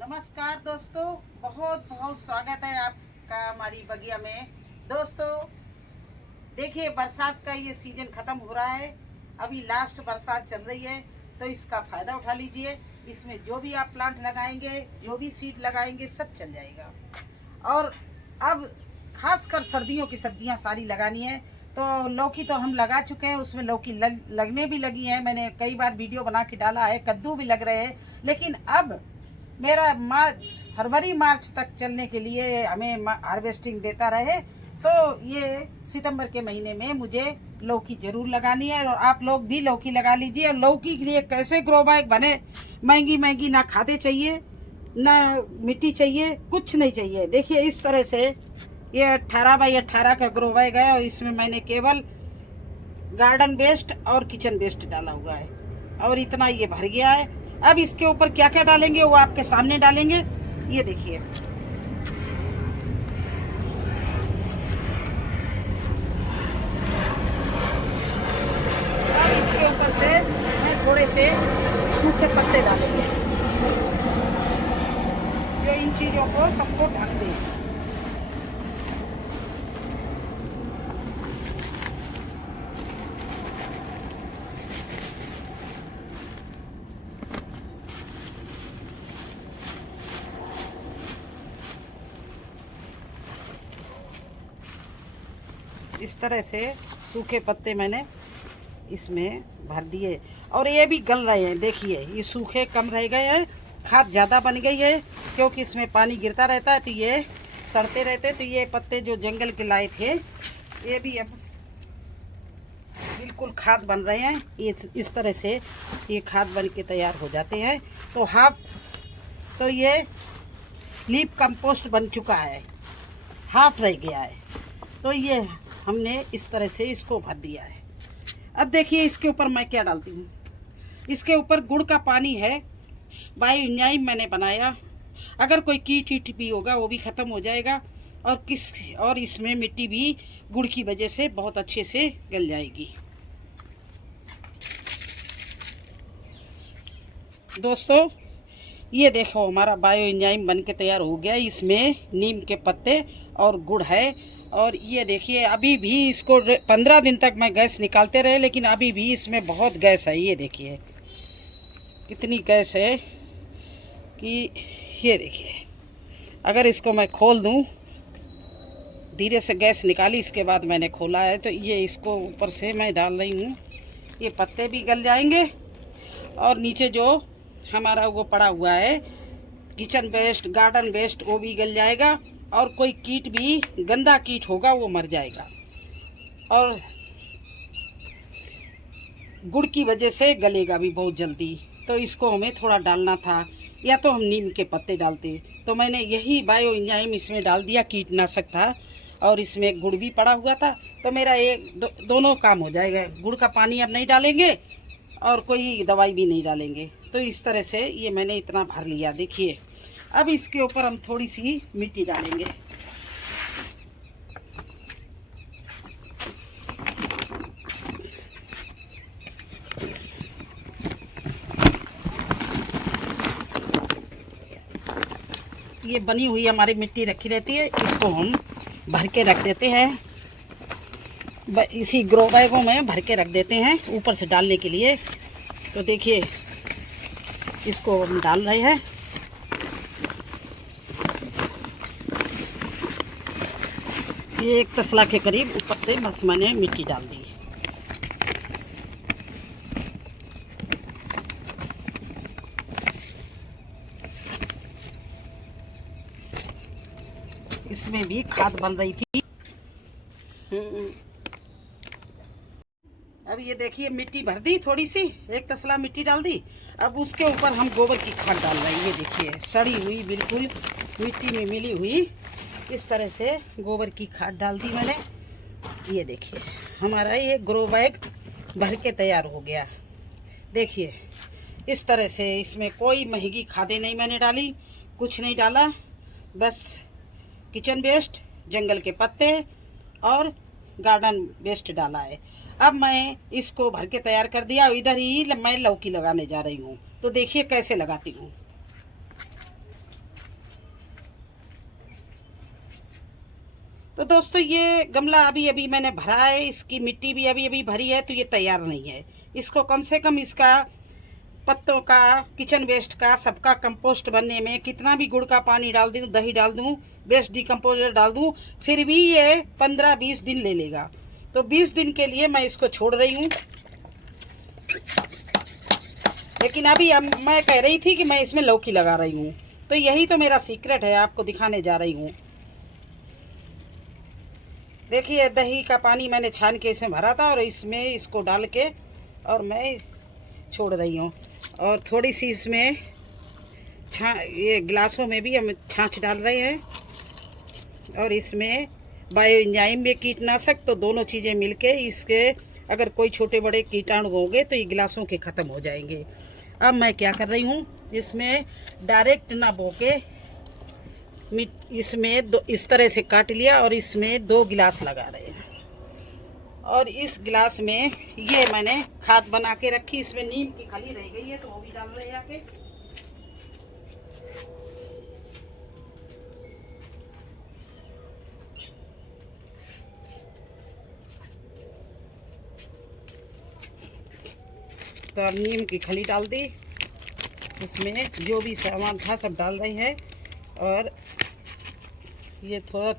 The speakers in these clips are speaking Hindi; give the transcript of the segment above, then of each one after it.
नमस्कार दोस्तों, बहुत बहुत स्वागत है आपका हमारी बगिया में। दोस्तों देखिए, बरसात का ये सीजन खत्म हो रहा है, अभी लास्ट बरसात चल रही है, तो इसका फायदा उठा लीजिए। इसमें जो भी आप प्लांट लगाएंगे, जो भी सीड लगाएंगे, सब चल जाएगा। और अब खासकर सर्दियों की सब्जियां सारी लगानी है। तो लौकी तो हम लगा चुके हैं, उसमें लौकी लगने भी लगी है, मैंने कई बार वीडियो बना के डाला है। कद्दू भी लग रहे हैं, लेकिन अब मेरा फरवरी मार्च तक चलने के लिए हमें हार्वेस्टिंग देता रहे, तो ये सितंबर के महीने में मुझे लौकी जरूर लगानी है। और आप लोग भी लौकी लगा लीजिए। और लौकी के लिए कैसे ग्रो बैग बने, महंगी महंगी ना खादे चाहिए, ना मिट्टी चाहिए, कुछ नहीं चाहिए। देखिए इस तरह से ये 18 बाई 18 का ग्रो बैग है, और इसमें मैंने केवल गार्डन वेस्ट और किचन वेस्ट डाला हुआ है, और इतना ये भर गया है। अब इसके ऊपर क्या क्या डालेंगे वो आपके सामने डालेंगे, ये देखिए। अब इसके ऊपर से मैं थोड़े से सूखे पत्ते डालेंगे, जो इन चीजों को सबको ढक दें। इस तरह से सूखे पत्ते मैंने इसमें भर दिए, और ये भी गल रहे हैं। देखिए ये सूखे कम रह गए हैं, खाद ज़्यादा बन गई है, क्योंकि इसमें पानी गिरता रहता है तो ये सड़ते रहते। तो ये पत्ते जो जंगल के लाए थे, ये भी अब बिल्कुल खाद बन रहे हैं। ये इस तरह से ये खाद बन के तैयार हो जाते हैं। तो ये लीफ कंपोस्ट बन चुका है, हाफ रह गया है। तो ये हमने इस तरह से इसको भर दिया है। अब देखिए इसके ऊपर मैं क्या डालती हूँ। इसके ऊपर गुड़ का पानी है, बायो एंजाइम मैंने बनाया। अगर कोई कीट भी होगा वो भी ख़त्म हो जाएगा, और इसमें मिट्टी भी गुड़ की वजह से बहुत अच्छे से गल जाएगी। दोस्तों ये देखो, हमारा बायो एंजाइम बन के तैयार हो गया। इसमें नीम के पत्ते और गुड़ है। और ये देखिए, अभी भी इसको 15 दिन तक मैं गैस निकालते रहे, लेकिन अभी भी इसमें बहुत गैस है। ये देखिए कितनी गैस है कि ये देखिए, अगर इसको मैं खोल दूं, धीरे से गैस निकाली, इसके बाद मैंने खोला है, तो ये इसको ऊपर से मैं डाल रही हूँ। ये पत्ते भी गल जाएंगे, और नीचे जो हमारा वो पड़ा हुआ है किचन वेस्ट, गार्डन वेस्ट, वो भी गल जाएगा। और कोई कीट भी, गंदा कीट होगा, वो मर जाएगा। और गुड़ की वजह से गलेगा भी बहुत जल्दी। तो इसको हमें थोड़ा डालना था, या तो हम नीम के पत्ते डालते। तो मैंने यही बायो एंजाइम इसमें डाल दिया, कीटनाशक था, और इसमें गुड़ भी पड़ा हुआ था। तो मेरा दोनों काम हो जाएगा। गुड़ का पानी अब नहीं डालेंगे, और कोई दवाई भी नहीं डालेंगे। तो इस तरह से ये मैंने इतना भर लिया। देखिए अब इसके ऊपर हम थोड़ी सी मिट्टी डालेंगे। ये बनी हुई हमारी मिट्टी रखी रहती है, इसको हम भर के रख देते हैं। इसी ग्रो बैगों में भर के रख देते हैं ऊपर से डालने के लिए। तो देखिए इसको हम डाल रहे हैं। ये 1 तसला के करीब ऊपर से बस मैंने मिट्टी डाल दी। इसमें भी खाद बन रही थी। अब ये देखिए मिट्टी भर दी, थोड़ी सी 1 तसला मिट्टी डाल दी। अब उसके ऊपर हम गोबर की खाद डाल रहे हैं। ये देखिए सड़ी हुई, बिल्कुल मिट्टी में मिली हुई, इस तरह से गोबर की खाद डाल दी मैंने। ये देखिए हमारा ये ग्रो बैग भर के तैयार हो गया। देखिए इस तरह से, इसमें कोई महंगी खादें नहीं मैंने डाली, कुछ नहीं डाला, बस किचन वेस्ट, जंगल के पत्ते और गार्डन वेस्ट डाला है। अब मैं इसको भर के तैयार कर दिया। इधर ही मैं लौकी लगाने जा रही हूँ, तो देखिए कैसे लगाती हूँ। तो दोस्तों ये गमला अभी अभी मैंने भरा है, इसकी मिट्टी भी अभी अभी भरी है, तो ये तैयार नहीं है। इसको कम से कम इसका पत्तों का, किचन वेस्ट का, सबका कंपोस्ट बनने में कितना भी गुड़ का पानी डाल दूँ, दही डाल दूँ, वेस्ट डिकम्पोजर डाल दूँ, फिर भी ये 15-20 दिन ले लेगा। तो 20 दिन के लिए मैं इसको छोड़ रही हूँ। लेकिन अभी मैं कह रही थी कि मैं इसमें लौकी लगा रही हूँ, तो यही तो मेरा सीक्रेट है, आपको दिखाने जा रही हूँ। देखिए दही का पानी मैंने छान के इसमें भरा था और इसमें इसको डाल के और मैं छोड़ रही हूँ। और थोड़ी सी इसमें ये गिलासों में भी हम छाछ डाल रहे हैं और इसमें बायो एंजाइम में कीटनाशक, तो दोनों चीज़ें मिलके इसके अगर कोई छोटे बड़े कीटाणु होंगे तो ये गिलासों के ख़त्म हो जाएंगे। अब मैं क्या कर रही हूँ, इसमें डायरेक्ट ना बो के इसमें इस तरह से काट लिया और इसमें 2 गिलास लगा रहे हैं। और इस गिलास में ये मैंने खाद बना के रखी, इसमें नीम की खली रह गई है तो वो भी डाल रहे हैं आके। तो अब नीम की खली डाल दी, इसमें जो भी सामान था सब डाल रहे हैं। और ये थोड़ा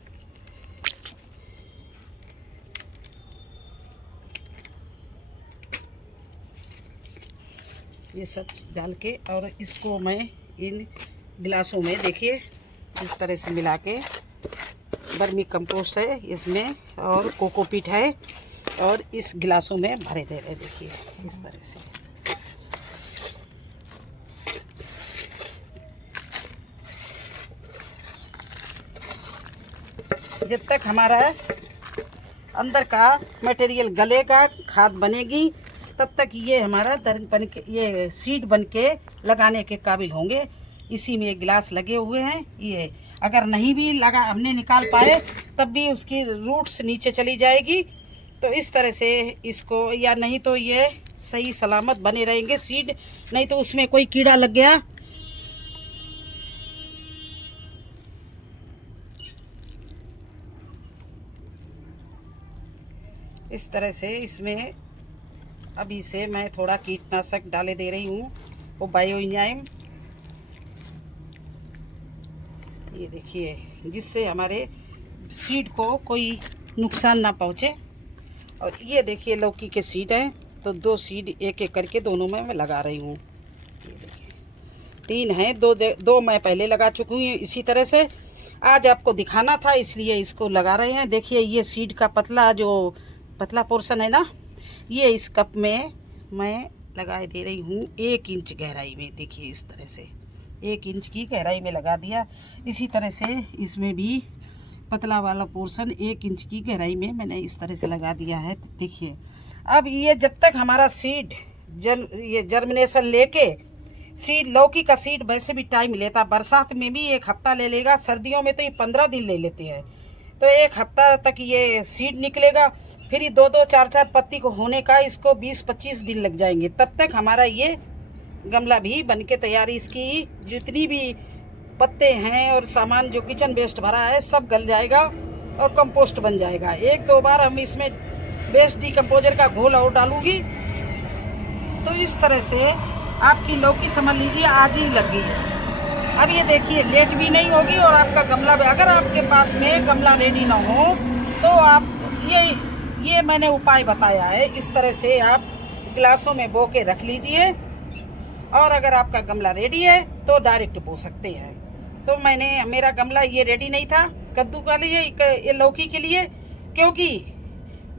ये सब डाल के और इसको मैं इन गिलासों में देखिए इस तरह से मिला के, वर्मी कंपोस्ट है इसमें और कोकोपीट है और इस गिलासों में भरे दे रहे, देखिए इस तरह से। जब तक हमारा अंदर का मटेरियल गलेगा, खाद बनेगी, तब तक ये हमारा दरन बन के, ये सीड बन के लगाने के काबिल होंगे। इसी में गिलास लगे हुए हैं। ये अगर नहीं भी लगा हमने निकाल पाए तब भी उसकी रूट्स नीचे चली जाएगी। तो इस तरह से इसको, या नहीं तो ये सही सलामत बने रहेंगे सीड, नहीं तो उसमें कोई कीड़ा लग गया इस तरह से। इसमें अभी से मैं थोड़ा कीटनाशक डाले दे रही हूँ, वो बायो एंजाइम, ये देखिए, जिससे हमारे सीड को कोई नुकसान ना पहुँचे। और ये देखिए लौकी के सीड हैं, तो 2 सीड एक एक करके दोनों में मैं लगा रही हूँ। ये देखिए 3 हैं, 2 मैं पहले लगा चुकी हूँ। इसी तरह से आज आपको दिखाना था इसलिए इसको लगा रहे हैं। देखिए ये सीड का पतला पोर्शन है ना, ये इस कप में मैं लगा दे रही हूँ 1 इंच गहराई में। देखिए इस तरह से 1 इंच की गहराई में लगा दिया। इसी तरह से इसमें भी पतला वाला पोर्शन 1 इंच की गहराई में मैंने इस तरह से लगा दिया है। देखिए अब ये जब तक हमारा सीड ये जर्मिनेशन लेके, सीड लौकी का सीड वैसे भी टाइम लेता, बरसात में भी 1 हफ्ता ले लेगा, सर्दियों में तो ये 15 दिन ले लेते हैं। तो 1 हफ्ता तक ये सीड निकलेगा, फिर 2-2, 4-4 पत्ती को होने का इसको 20-25 दिन लग जाएंगे। तब तक हमारा ये गमला भी बन के तैयारी, इसकी जितनी भी पत्ते हैं और सामान जो किचन वेस्ट भरा है सब गल जाएगा और कंपोस्ट बन जाएगा। 1-2 बार हम इसमें वेस्ट डिकम्पोजर का घोल और डालूंगी। तो इस तरह से आपकी लौकी समझ लीजिए आज ही लग गई है। अब ये देखिए लेट भी नहीं होगी और आपका गमला भी, अगर आपके पास में गमला रेडी ना हो तो आप ये मैंने उपाय बताया है, इस तरह से आप गिलासों में बो के रख लीजिए। और अगर आपका गमला रेडी है तो डायरेक्ट बो सकते हैं। तो मेरा गमला ये रेडी नहीं था कद्दू के लिए, ये लौकी के लिए, क्योंकि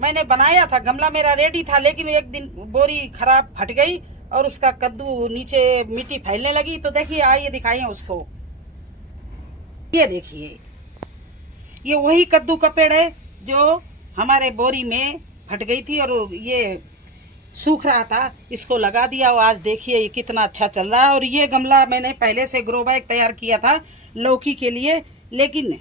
मैंने बनाया था गमला मेरा रेडी था, लेकिन एक दिन बोरी खराब फट गई और उसका कद्दू नीचे मिट्टी फैलने लगी। तो देखिए आइए दिखाइए उसको, ये देखिए ये वही कद्दू का पेड़ है जो हमारे बोरी में फट गई थी और ये सूख रहा था, इसको लगा दिया और आज देखिए ये कितना अच्छा चल रहा है। और ये गमला मैंने पहले से ग्रो बैग तैयार किया था लौकी के लिए, लेकिन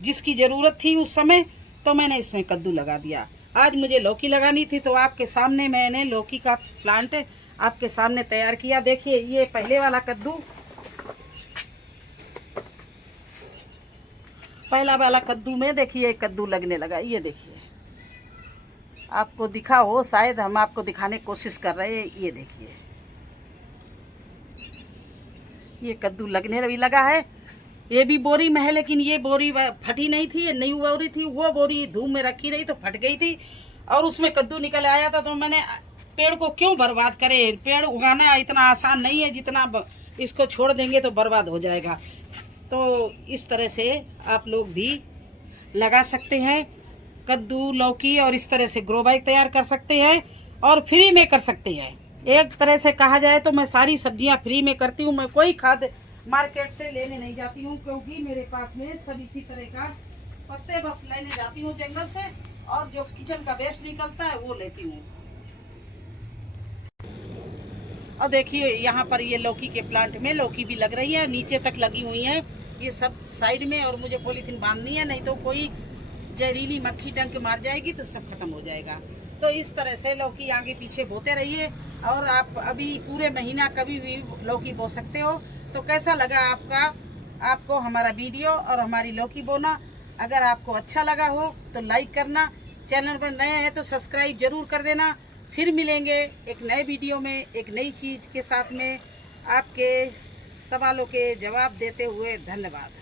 जिसकी ज़रूरत थी उस समय तो मैंने इसमें कद्दू लगा दिया। आज मुझे लौकी लगानी थी तो आपके सामने मैंने लौकी का प्लांट आपके सामने तैयार किया। देखिए ये पहले वाला कद्दू, पहला वाला कद्दू में देखिए कद्दू लगने लगा, ये देखिए, आपको दिखा हो शायद, हम आपको दिखाने की कोशिश कर रहे हैं। ये देखिए, ये कद्दू लगने भी लगा है। ये भी बोरी में है, लेकिन ये बोरी फटी नहीं थी, ये नई बोरी थी। वो बोरी धूप में रखी रही तो फट गई थी और उसमें कद्दू निकल आया था। तो मैंने पेड़ को क्यों बर्बाद करे, पेड़ उगाना इतना आसान नहीं है, जितना इसको छोड़ देंगे तो बर्बाद हो जाएगा। तो इस तरह से आप लोग भी लगा सकते हैं कद्दू, लौकी, और इस तरह से ग्रो बैग तैयार कर सकते हैं और फ्री में कर सकते हैं। एक तरह से कहा जाए तो मैं सारी सब्जियां फ्री में करती हूँ। मैं कोई खाद मार्केट से लेने नहीं जाती हूँ, क्योंकि मेरे पास में सब इसी तरह का पत्ते बस लेने जाती हूँ जंगल से, और जो किचन का वेस्ट निकलता है वो लेती हूँ। और देखिए यहाँ पर ये लौकी के प्लांट में लौकी भी लग रही है, नीचे तक लगी हुई है ये सब साइड में। और मुझे पॉलीथीन बांधनी है, नहीं तो कोई जहरीली मक्खी डंक मार जाएगी तो सब खत्म हो जाएगा। तो इस तरह से लौकी आगे पीछे बोते रहिए, और आप अभी पूरे महीना कभी भी लौकी बो सकते हो। तो कैसा लगा आपको हमारा वीडियो और हमारी लौकी बोना? अगर आपको अच्छा लगा हो तो लाइक करना, चैनल पर नए हैं तो सब्सक्राइब जरूर कर देना। फिर मिलेंगे एक नए वीडियो में एक नई चीज़ के साथ में। आपके सवालों के जवाब देते हुए धन्यवाद।